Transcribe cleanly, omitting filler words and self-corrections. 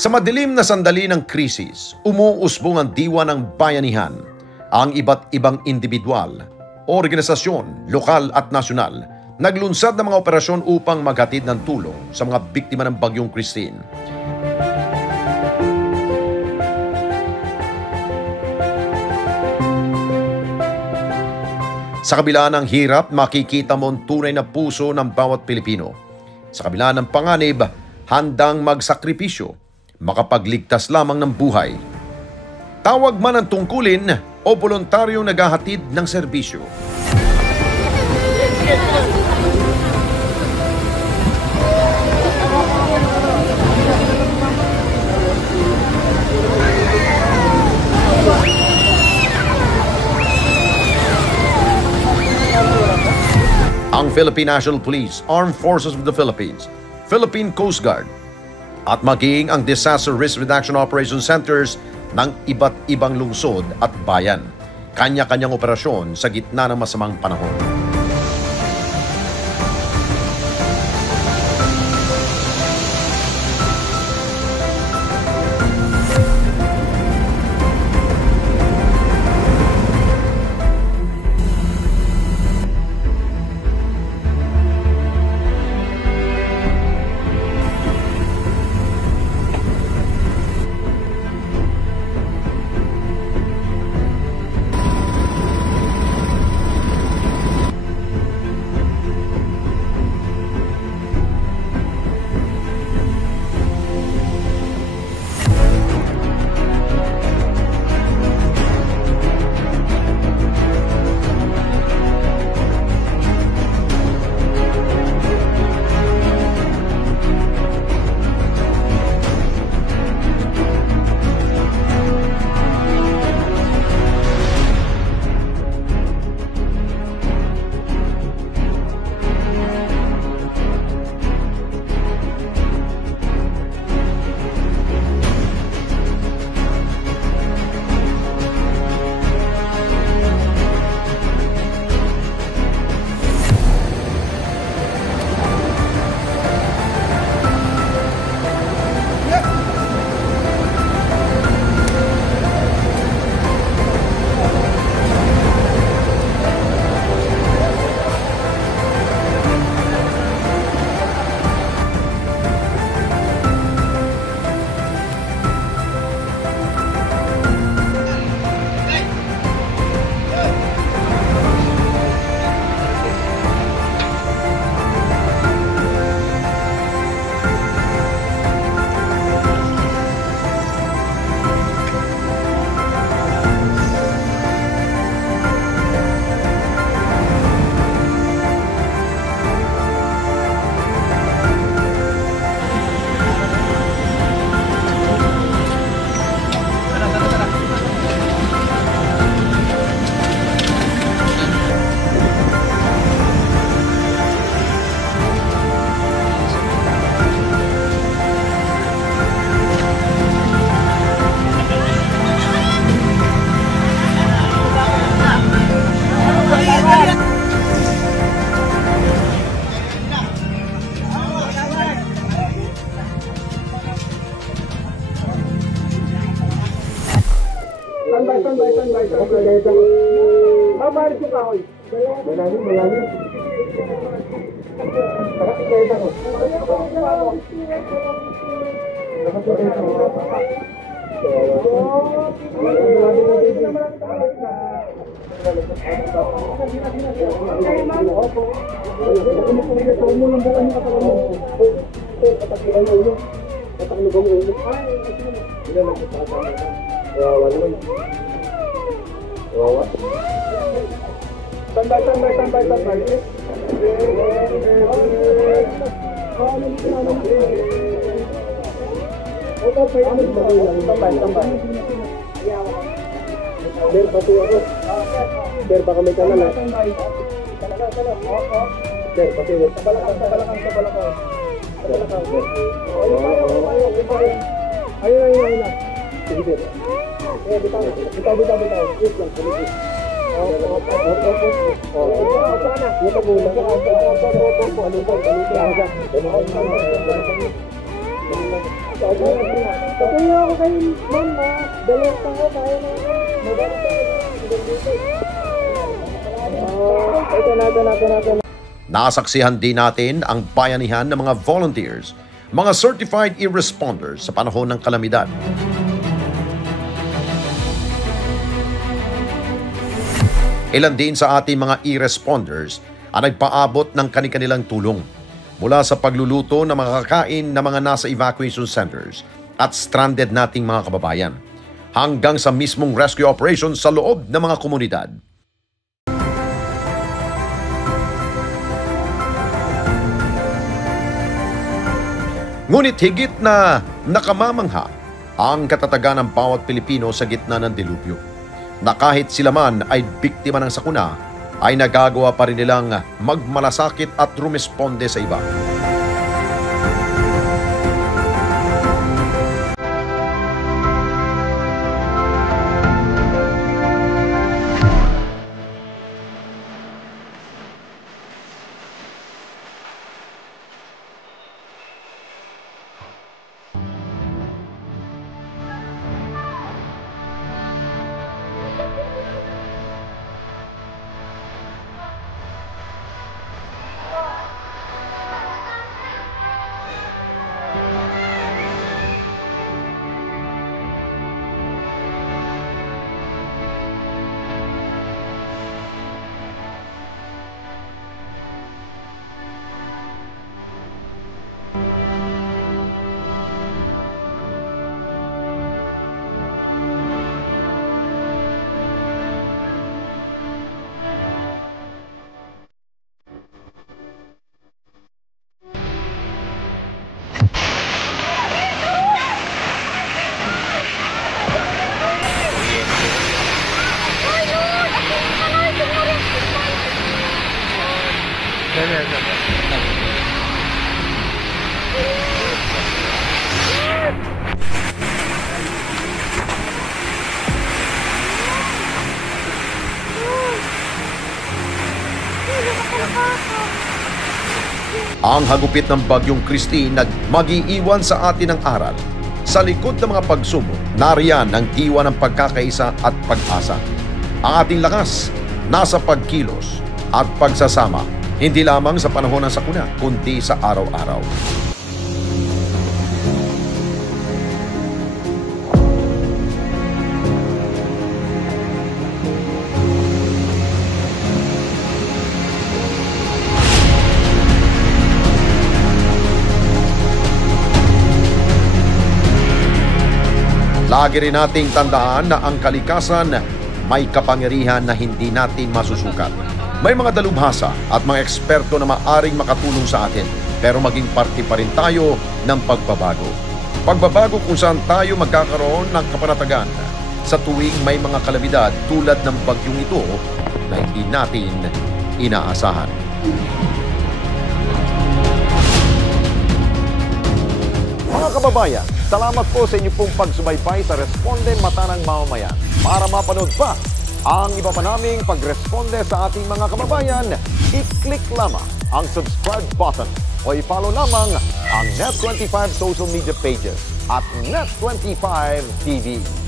Sa madilim na sandali ng krisis, umuusbong ang diwa ng bayanihan. Ang iba't ibang individual, organisasyon, lokal at nasyonal, naglunsad ng mga operasyon upang maghatid ng tulong sa mga biktima ng Bagyong Christine. Sa kabila ng hirap, makikita mo ang tunay na puso ng bawat Pilipino. Sa kabila ng panganib, handang magsakripisyo, makapagligtas lamang ng buhay. Tawag man ang tungkulin o voluntaryong naghahatid ng serbisyo. Ang Philippine National Police, Armed Forces of the Philippines, Philippine Coast Guard, at maging ang Disaster Risk Reduction Operation Centers ng iba't ibang lungsod at bayan. Kanya-kanyang operasyon sa gitna ng masamang panahon. Sir, baka may kanan na. Sir, pati mo. Sa balakang. Ayun na. Sige, sir. Bitaw. Wait lang, sige. Patuloy ako kay mama. Dalawang tao tayo na. Maganda tayo. Ito. Nasaksihan din natin ang bayanihan ng mga volunteers, mga certified e-responders sa panahon ng kalamidad. Ilan din sa ating mga e-responders ang nagpaabot ng kanilang tulong mula sa pagluluto ng mga kakain ng mga nasa evacuation centers at stranded nating mga kababayan hanggang sa mismong rescue operations sa loob ng mga komunidad. Ngunit higit na nakamamangha ang katatagan ng bawat Pilipino sa gitna ng dilubyo, na kahit sila man ay biktima ng sakuna, ay nagagawa pa rin nilang magmalasakit at rumesponde sa iba. Ang hagupit ng Bagyong Christine mag-iiwan sa atin ng aral. Sa likod ng mga pagsubok, nariyan ang diwa ng pagkakaisa at pag-asa. Ang ating lakas nasa pagkilos at pagsasama, hindi lamang sa panahon ng sakuna, kundi sa araw-araw. Lagi rin nating tandaan na ang kalikasan may kapangyarihan na hindi natin masusukat. May mga dalubhasa at mga eksperto na maaring makatulong sa atin, pero maging parte pa rin tayo ng pagbabago. Pagbabago kung saan tayo magkakaroon ng kapanatagan sa tuwing may mga kalamidad tulad ng bagyong ito na hindi natin inaasahan. Mga kababayan, salamat po sa inyo pong pagsubaybay sa Responde Mata ng Mamamayan. Para mapanood pa ang iba pa naming pagresponde sa ating mga kababayan, i-click lamang ang subscribe button o i-follow lamang ang Net25 social media pages at Net25 TV.